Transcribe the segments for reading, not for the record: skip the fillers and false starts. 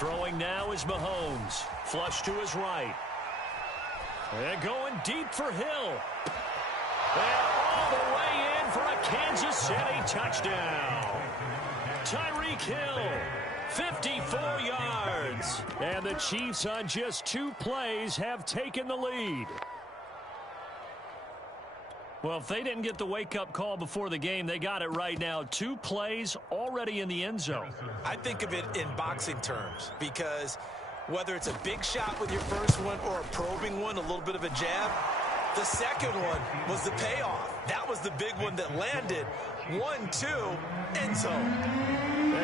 Throwing now is Mahomes. Flush to his right. And going deep for Hill. And all the way in for a Kansas City touchdown. Tyreek Hill, 54 yards. And the Chiefs on just 2 plays have taken the lead. Well, if they didn't get the wake-up call before the game, they got it right now. 2 plays already in the end zone. I think of it in boxing terms because whether it's a big shot with your first one or a probing one, a little bit of a jab, the second one was the payoff. That was the big one that landed. 1-2, end zone.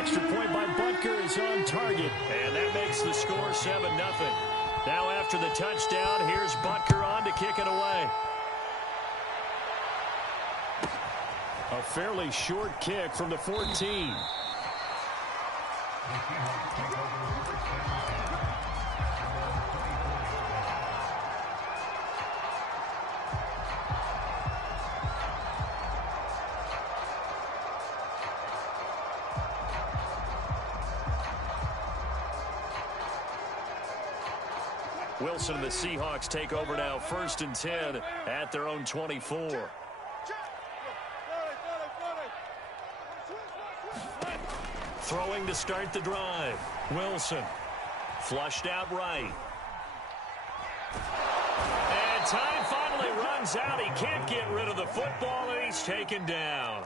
Extra point by Butker is on target, and that makes the score 7-0. Now after the touchdown, here's Butker on to kick it away. A fairly short kick from the 14. Wilson and the Seahawks take over now, 1st and 10 at their own 24. Throwing to start the drive. Wilson. Flushed out right. And time finally runs out. He can't get rid of the football, and he's taken down.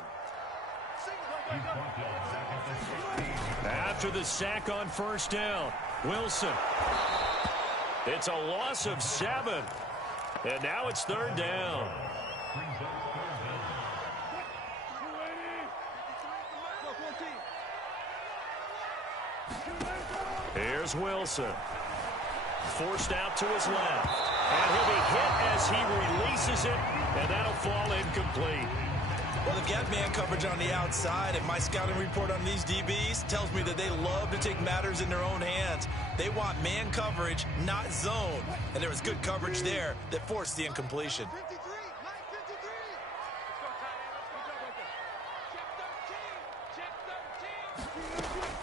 After the sack on 1st down, Wilson. It's a loss of 7. And now it's 3rd down. Here's Wilson. Forced out to his left. And he'll be hit as he releases it, and that'll fall incomplete. Well, they've got man coverage on the outside, and my scouting report on these DBs tells me that they love to take matters in their own hands. They want man coverage, not zone. And there was good coverage there that forced the incompletion.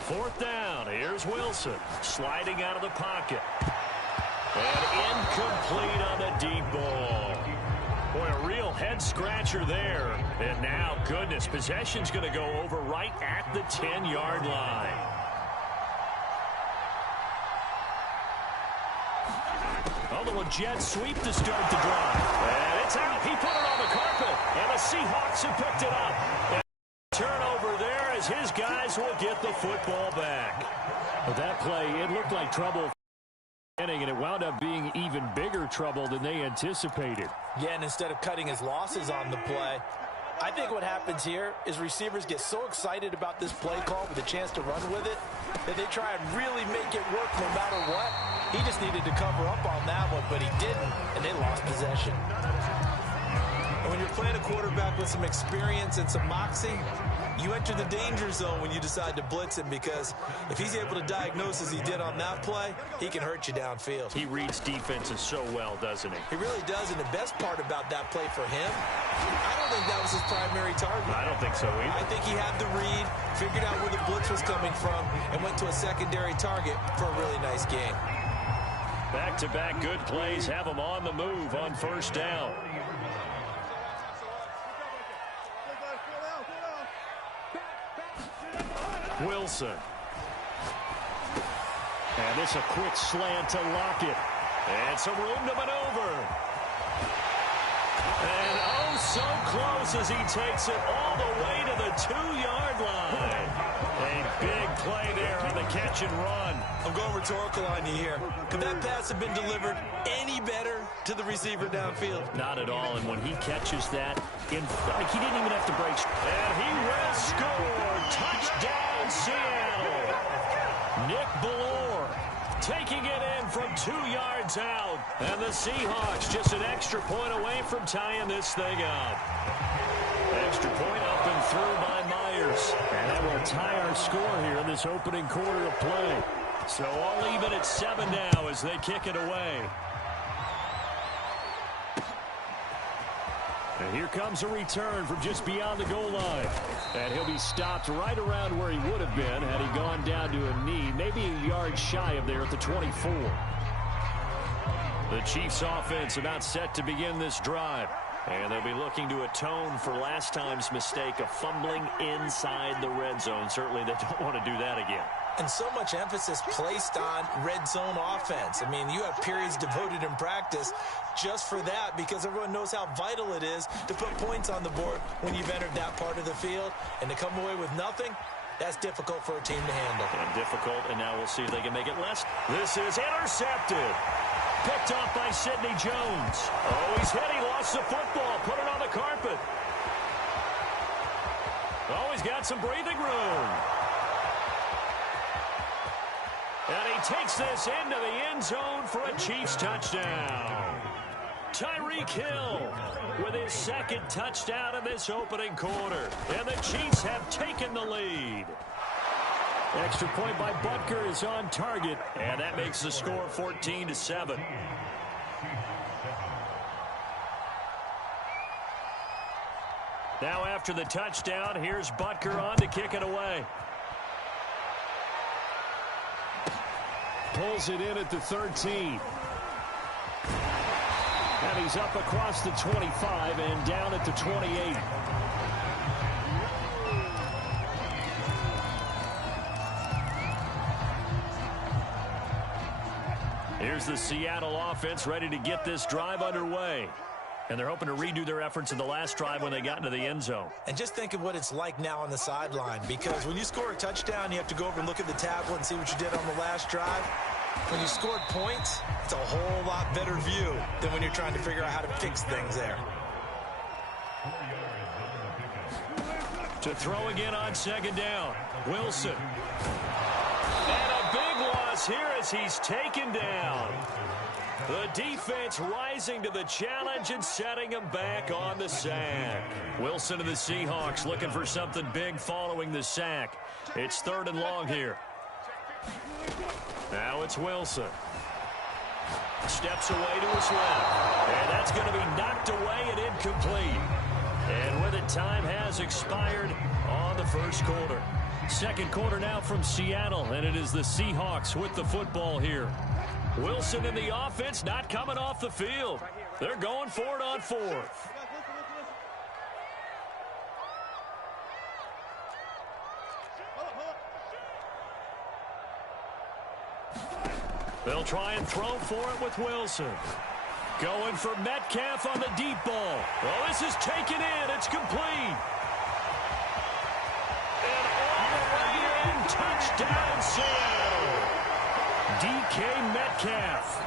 Fourth down. Here's Wilson. Sliding out of the pocket. And incomplete on the deep ball. Boy, a real head-scratcher there. And now, goodness, possession's going to go over right at the 10-yard line. A little jet sweep to start the drive. And it's out. He put it on the carpet. And the Seahawks have picked it up. And turnover there as his guys will get the football back. But that play, it looked like trouble. And it wound up being even bigger trouble than they anticipated. Yeah, and instead of cutting his losses on the play, I think what happens here is receivers get so excited about this play call with a chance to run with it that they try and really make it work no matter what. He just needed to cover up on that one, but he didn't, and they lost possession. And when you're playing a quarterback with some experience and some moxie, you enter the danger zone when you decide to blitz him, because if he's able to diagnose as he did on that play, he can hurt you downfield. He reads defenses so well, doesn't he? He really does, and the best part about that play for him, I don't think that was his primary target. I don't think so either. I think he had the read, figured out where the blitz was coming from, and went to a secondary target for a really nice game. Back-to-back good plays have him on the move on 1st down. Wilson. And this a quick slant to Lockett. And some room to maneuver. And oh, so close as he takes it all the way to the 2-yard line. A big play there on the catch and run. I'm going rhetorical on you here. Could that pass have been delivered any better to the receiver downfield? Not at all, and when he catches that, like he didn't even have to break. And he will score. Touchdown, Seattle. Nick Ballore taking it in from 2 yards out. And the Seahawks just an extra point away from tying this thing up. Extra point up and through by Myers. And that will tie our score here in this opening quarter of play. So all even at 7 now as they kick it away. And here comes a return from just beyond the goal line. And he'll be stopped right around where he would have been had he gone down to a knee, maybe a yard shy of there at the 24. The Chiefs offense about set to begin this drive. And they'll be looking to atone for last time's mistake of fumbling inside the red zone. Certainly they don't want to do that again. And so much emphasis placed on red zone offense. I mean, you have periods devoted in practice just for that because everyone knows how vital it is to put points on the board when you've entered that part of the field. And to come away with nothing, that's difficult for a team to handle. And difficult, and now we'll see if they can make it less. This is intercepted. Picked off by Sidney Jones. Oh, he's hit. He lost the football. Put it on the carpet. Oh, he's got some breathing room. And he takes this into the end zone for a Chiefs touchdown. Tyreek Hill with his second touchdown in this opening quarter. And the Chiefs have taken the lead. Extra point by Butker is on target. And that makes the score 14-7. Now after the touchdown, here's Butker on to kick it away. Pulls it in at the 13. And he's up across the 25 and down at the 28. Here's the Seattle offense ready to get this drive underway. And they're hoping to redo their efforts in the last drive when they got into the end zone. And just think of what it's like now on the sideline, because when you score a touchdown, you have to go over and look at the tablet and see what you did on the last drive. When you scored points, it's a whole lot better view than when you're trying to figure out how to fix things there. To throw again on second down, Wilson. And a big loss here as he's taken down. The defense rising to the challenge and setting him back on the sack. Wilson and the Seahawks looking for something big following the sack. It's 3rd and long here. Now it's Wilson. Steps away to his left. And that's going to be knocked away and incomplete. And with it, time has expired on the first quarter. Second quarter now from Seattle, and it is the Seahawks with the football here. Wilson and the offense not coming off the field. They're going for it on 4th. They'll try and throw for it with Wilson. Going for Metcalf on the deep ball. Well, this is taken in. It's complete. And all the way in. Touchdown, Seattle. DK Metcalf,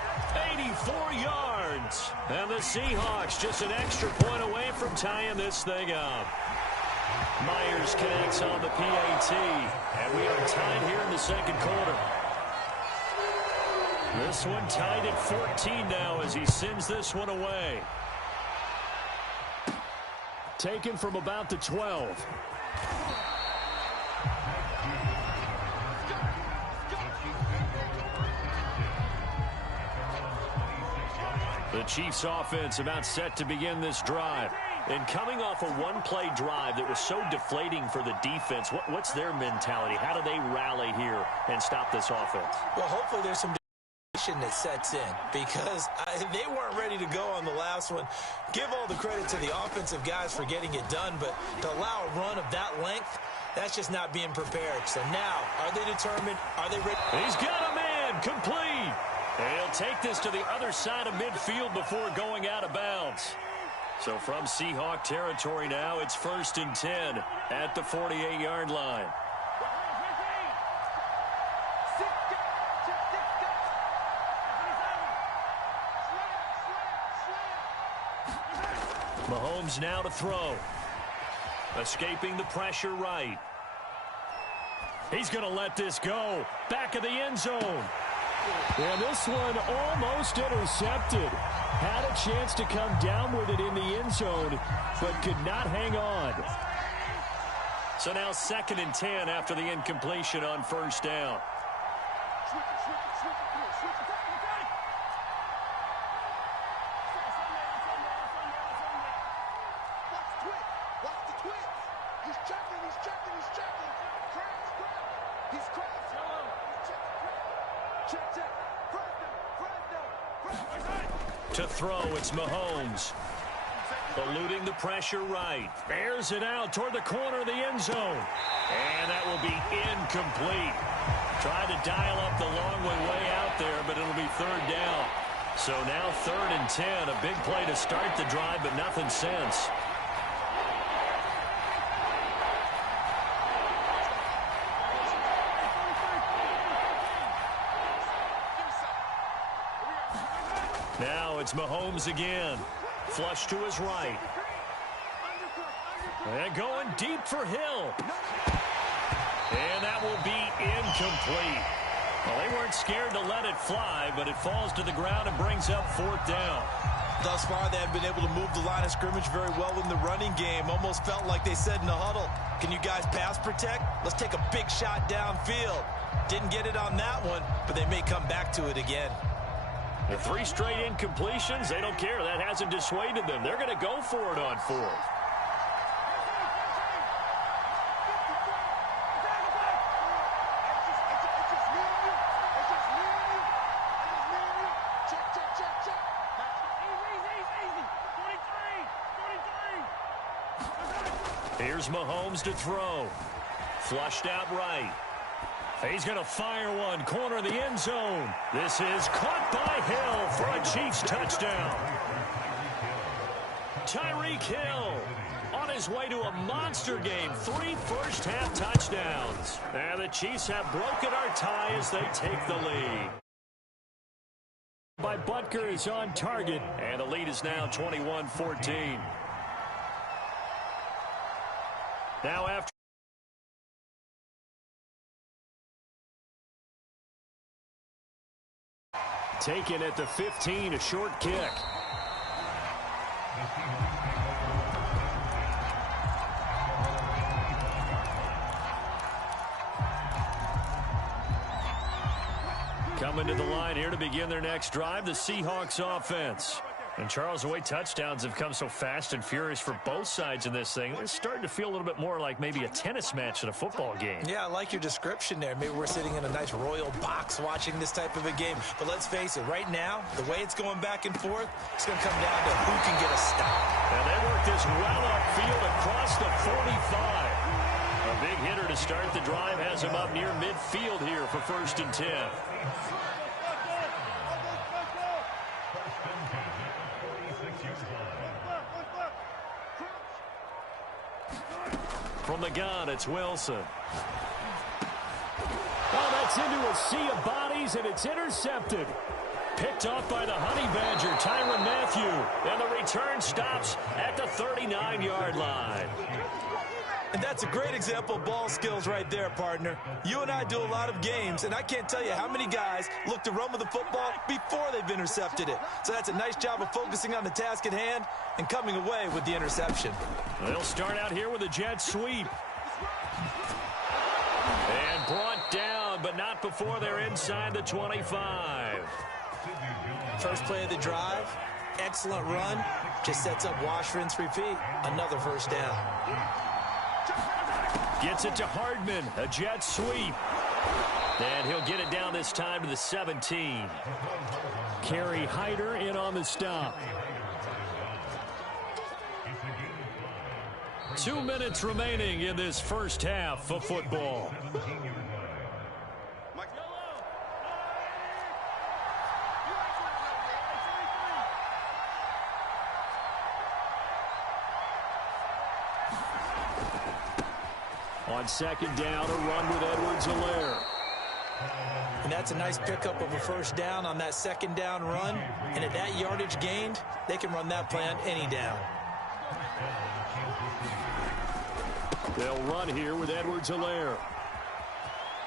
84 yards. And the Seahawks just an extra point away from tying this thing up. Myers connects on the PAT. And we are tied here in the second quarter. This one tied at 14 now as he sends this one away. Taken from about the 12. The Chiefs offense about set to begin this drive. And coming off a one-play drive that was so deflating for the defense, what's their mentality? How do they rally here and stop this offense? Well, hopefully there's some that sets in, because they weren't ready to go on the last one. Give all the credit to the offensive guys for getting it done, but to allow a run of that length, that's just not being prepared. So now, are they determined? Are they ready? He's got a man complete. And he'll take this to the other side of midfield before going out of bounds. So from Seahawk territory now, it's 1st and 10 at the 48-yard line. Mahomes now to throw. Escaping the pressure right. He's going to let this go. Back of the end zone. And this one almost intercepted. Had a chance to come down with it in the end zone, but could not hang on. So now 2nd and 10 after the incompletion on 1st down. To throw, it's Mahomes. Eluding the pressure right. Bears it out toward the corner of the end zone. And that will be incomplete. Tried to dial up the long way out there, but it'll be third down. So now 3rd and 10. A big play to start the drive, but nothing since. Now it's Mahomes again. Flush to his right. And going deep for Hill. And that will be incomplete. Well, they weren't scared to let it fly, but it falls to the ground and brings up 4th down. Thus far, they have been able to move the line of scrimmage very well in the running game. Almost felt like they said in the huddle, can you guys pass protect? Let's take a big shot downfield. Didn't get it on that one, but they may come back to it again. The 3 straight incompletions, they don't care. That hasn't dissuaded them. They're going to go for it on 4th. Here's Mahomes to throw. Flushed out right. He's going to fire one. Corner of the end zone. This is caught by Hill for a Chiefs touchdown. Tyreek Hill on his way to a monster game. 3 first-half touchdowns. And the Chiefs have broken our tie as they take the lead. By Butker is on target. And the lead is now 21-14. Now after taken at the 15, a short kick. Coming to the line here to begin their next drive, the Seahawks offense. And, Charles, the way touchdowns have come so fast and furious for both sides in this thing, it's starting to feel a little bit more like maybe a tennis match in a football game. Yeah, I like your description there. Maybe we're sitting in a nice royal box watching this type of a game. But let's face it, right now, the way it's going back and forth, it's going to come down to who can get a stop. And they work this well upfield across the 45. A big hitter to start the drive has him up near midfield here for 1st and 10. From the gun, it's Wilson. Oh, that's into a sea of bodies, and it's intercepted. Picked off by the Honey Badger, Tyrann Mathieu. And the return stops at the 39-yard line. And that's a great example of ball skills right there, partner. You and I do a lot of games, and I can't tell you how many guys look to run with the football before they've intercepted it. So that's a nice job of focusing on the task at hand and coming away with the interception. They'll start out here with a jet sweep. And brought down, but not before they're inside the 25. First play of the drive, excellent run. Just sets up wash, rinse, repeat. Another first down. Gets it to Hardman, a jet sweep. And he'll get it down this time to the 17. Kerry Hyder in on the stop. 2 minutes remaining in this first half of football. On 2nd down, a run with Edwards-Helaire. And that's a nice pickup of a first down on that 2nd down run. And at that yardage gained, they can run that play on any down. They'll run here with Edwards-Helaire.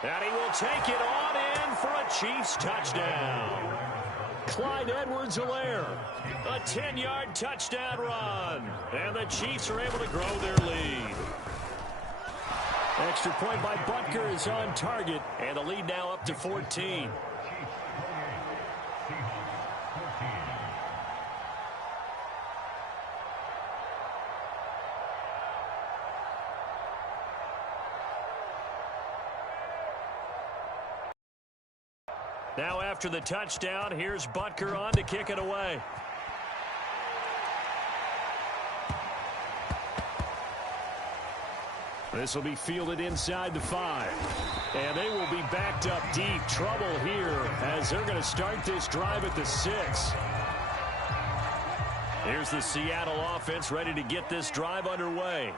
And he will take it on in for a Chiefs touchdown. Clyde Edwards-Helaire, a 10-yard touchdown run. And the Chiefs are able to grow their lead. Extra point by Butker is on target, and the lead now up to 14. Now after the touchdown, here's Butker on to kick it away. This will be fielded inside the 5. And they will be backed up deep. Trouble here as they're going to start this drive at the 6. Here's the Seattle offense ready to get this drive underway.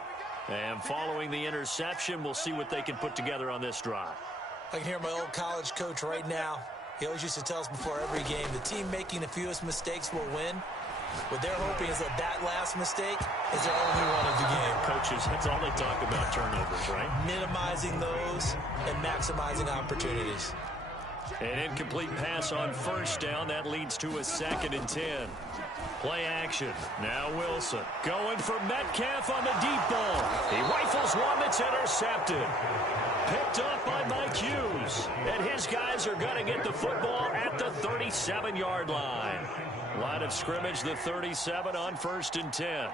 And following the interception, we'll see what they can put together on this drive. I can hear my old college coach right now. He always used to tell us before every game, the team making the fewest mistakes will win. What they're hoping is that last mistake is their only one of the game. Coaches, that's all they talk about, turnovers, right? Minimizing those and maximizing opportunities. An incomplete pass on first down. That leads to a 2nd and 10. Play action. Now Wilson going for Metcalf on the deep ball. He rifles one that's intercepted. Picked up by Mike Hughes. And his guys are going to get the football at the 37-yard line. Line of scrimmage, the 37 on 1st and 10.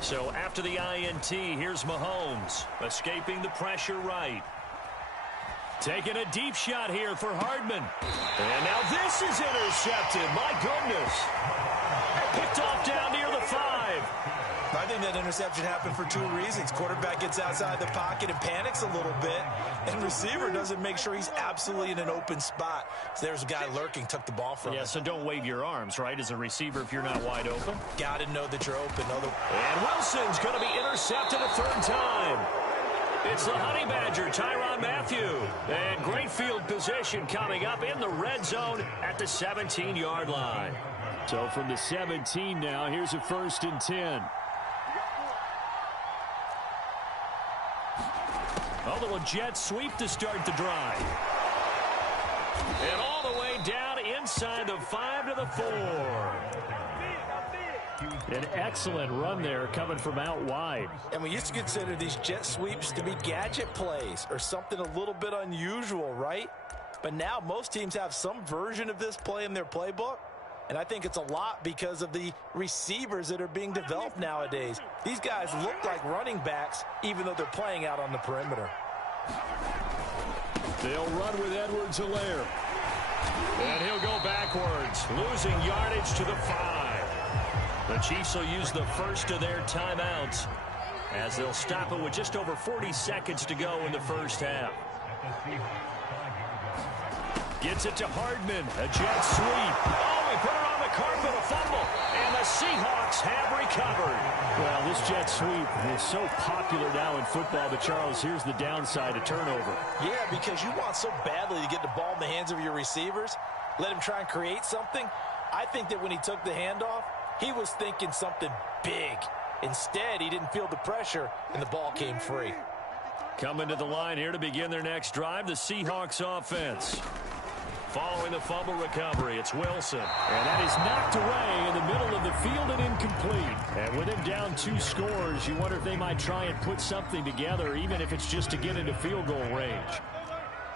So after the INT, here's Mahomes, escaping the pressure right. Taking a deep shot here for Hardman. And now this is intercepted. My goodness. Picked off down near the 5. I think that interception happened for 2 reasons. Quarterback gets outside the pocket and panics a little bit, and receiver doesn't make sure he's absolutely in an open spot. So there's a guy lurking, took the ball from him. Yeah, so don't wave your arms, right, as a receiver if you're not wide open. Got to know that you're open. And Wilson's going to be intercepted a 3rd time. It's the Honey Badger, Tyrann Mathieu. And great field position coming up in the red zone at the 17-yard line. So from the 17 now, here's a 1st and 10. A little jet sweep to start the drive. And all the way down inside the 5 to the 4. An excellent run there coming from out wide. And we used to consider these jet sweeps to be gadget plays or something a little bit unusual, right? But now most teams have some version of this play in their playbook. And I think it's a lot because of the receivers that are being developed nowadays. These guys look like running backs, even though they're playing out on the perimeter. They'll run with Edwards-Helaire. And he'll go backwards, losing yardage to the 5. The Chiefs will use the first of their timeouts as they'll stop it with just over 40 seconds to go in the first half. Gets it to Hardman, a jet sweep. Oh, he put it on the carpet, a fumble. And the Seahawks have recovered. Well, this jet sweep is so popular now in football, but Charles, here's the downside, a turnover. Yeah, because you want so badly to get the ball in the hands of your receivers, let him try and create something. I think that when he took the handoff, he was thinking something big. Instead, he didn't feel the pressure, and the ball came free. Coming to the line here to begin their next drive, the Seahawks offense. Following the fumble recovery, it's Wilson. And that is knocked away in the middle of the field and incomplete. And with him down 2 scores, you wonder if they might try and put something together, even if it's just to get into field goal range.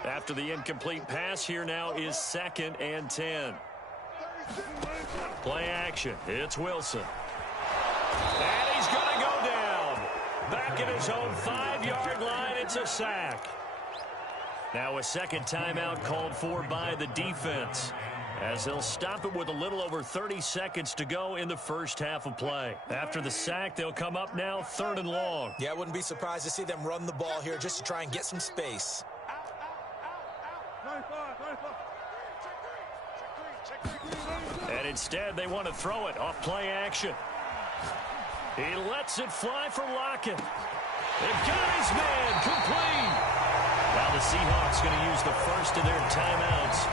After the incomplete pass, here now is 2nd and 10. Play action. It's Wilson. And he's going to go down. Back at his own 5-yard line, it's a sack. Now a second timeout called for by the defense, as they'll stop it with a little over 30 seconds to go in the first half of play. After the sack, they'll come up now 3rd and long. Yeah, I wouldn't be surprised to see them run the ball here just to try and get some space. And instead, they want to throw it off play action. He lets it fly for Lockett. They've got his man complete. Now the Seahawks going to use the first of their timeouts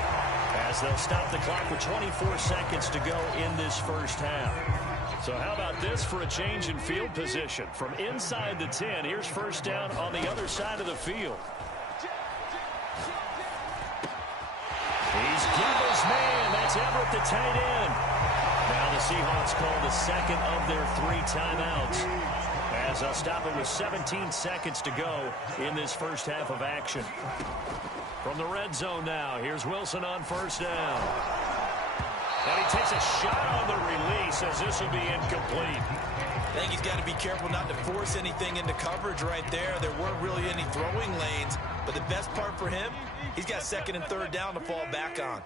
as they'll stop the clock with 24 seconds to go in this first half. So how about this for a change in field position? From inside the 10, here's first down on the other side of the field. He He's Gimba's man. That's Everett, the tight end. Now the Seahawks call the second of their 3 timeouts, as they'll stop it with 17 seconds to go in this first half of action. From the red zone now, here's Wilson on first down. And he takes a shot on the release, as this will be incomplete. I think he's got to be careful not to force anything into coverage right there. There weren't really any throwing lanes, but the best part for him, he's got second and third down to fall back on.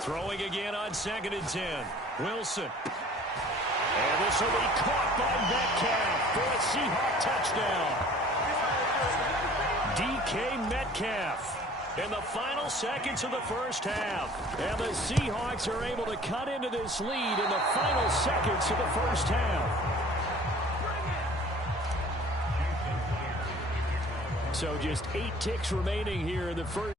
Throwing again on 2nd and 10. Wilson. And this will be caught by Metcalf for a Seahawk touchdown. DK Metcalf in the final seconds of the first half. And the Seahawks are able to cut into this lead in the final seconds of the first half. So just 8 ticks remaining here in the first.